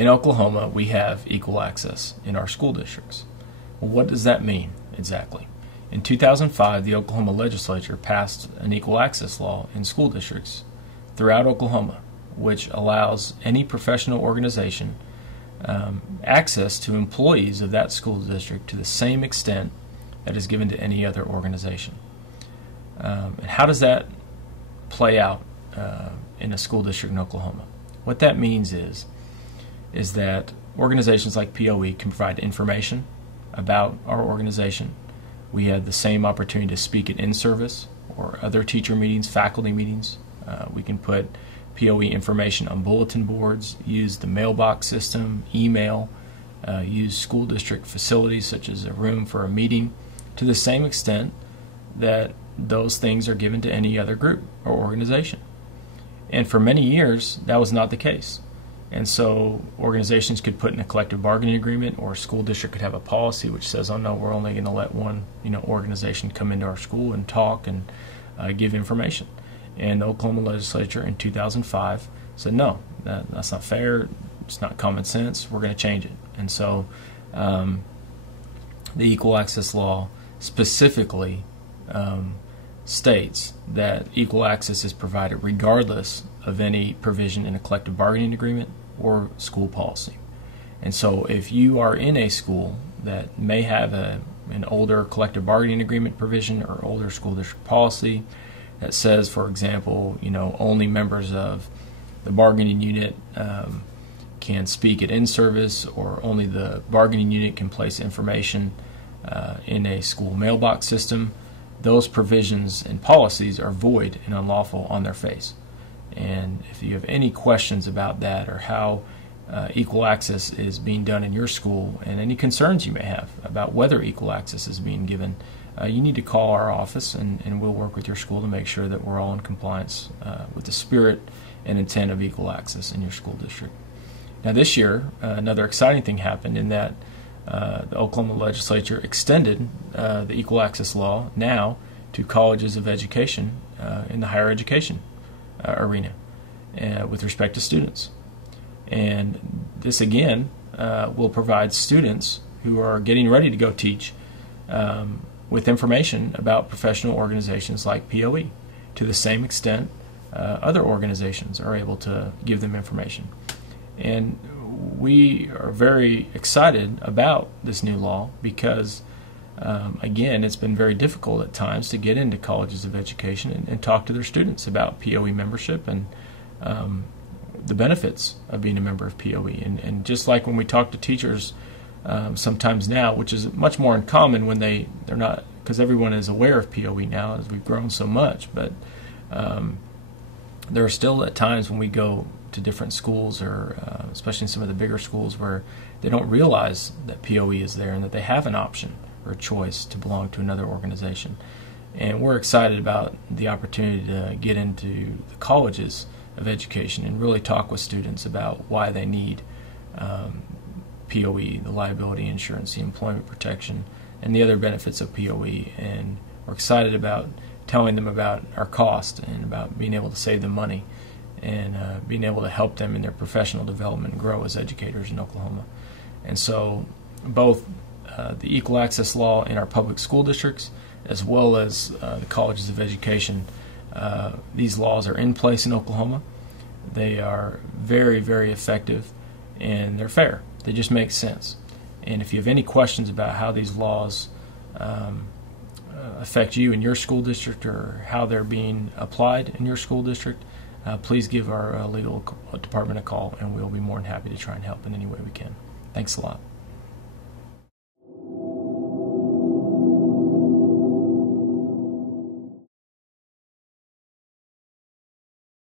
In Oklahoma, we have equal access in our school districts. Well, what does that mean exactly? In 2005, the Oklahoma Legislature passed an equal access law in school districts throughout Oklahoma, which allows any professional organization access to employees of that school district to the same extent that is given to any other organization. And how does that play out in a school district in Oklahoma? What that means is that organizations like POE can provide information about our organization. We have the same opportunity to speak at in-service or other teacher meetings, faculty meetings. We can put POE information on bulletin boards, use the mailbox system, email, use school district facilities such as a room for a meeting to the same extent that those things are given to any other group or organization. And for many years, that was not the case. And so organizations could put in a collective bargaining agreement, or a school district could have a policy which says, oh no, we're only going to let one organization come into our school and talk and give information. And the Oklahoma Legislature in 2005 said, no, that's not fair, it's not common sense, we're going to change it. And so the Equal Access Law specifically states that equal access is provided regardless of any provision in a collective bargaining agreement or school policy. And so if you are in a school that may have an older collective bargaining agreement provision or older school district policy that says, for example, only members of the bargaining unit can speak at in-service, or only the bargaining unit can place information in a school mailbox system, those provisions and policies are void and unlawful on their face. And if you have any questions about that, or how equal access is being done in your school, and any concerns you may have about whether equal access is being given, you need to call our office, and we'll work with your school to make sure that we're all in compliance with the spirit and intent of equal access in your school district. Now this year, another exciting thing happened in that the Oklahoma Legislature extended the Equal Access Law now to colleges of education in the higher education arena with respect to students. And this again will provide students who are getting ready to go teach with information about professional organizations like POE to the same extent other organizations are able to give them information. And we are very excited about this new law because, again, it's been very difficult at times to get into colleges of education and talk to their students about POE membership and the benefits of being a member of POE. And just like when we talk to teachers sometimes now, which is much more uncommon when they're not, because everyone is aware of POE now as we've grown so much, but there are still at times when we go to different schools, or especially in some of the bigger schools, where they don't realize that POE is there and that they have an option or a choice to belong to another organization. And we're excited about the opportunity to get into the colleges of education and really talk with students about why they need POE, the liability insurance, the employment protection, and the other benefits of POE. And we're excited about telling them about our cost and about being able to save them money, and being able to help them in their professional development and grow as educators in Oklahoma. And so both the Equal Access Law in our public school districts as well as the colleges of education, these laws are in place in Oklahoma. They are very, very effective, and they're fair. They just make sense. And if you have any questions about how these laws affect you in your school district, or how they're being applied in your school district, please give our legal department a call, and we'll be more than happy to try and help in any way we can. Thanks a lot.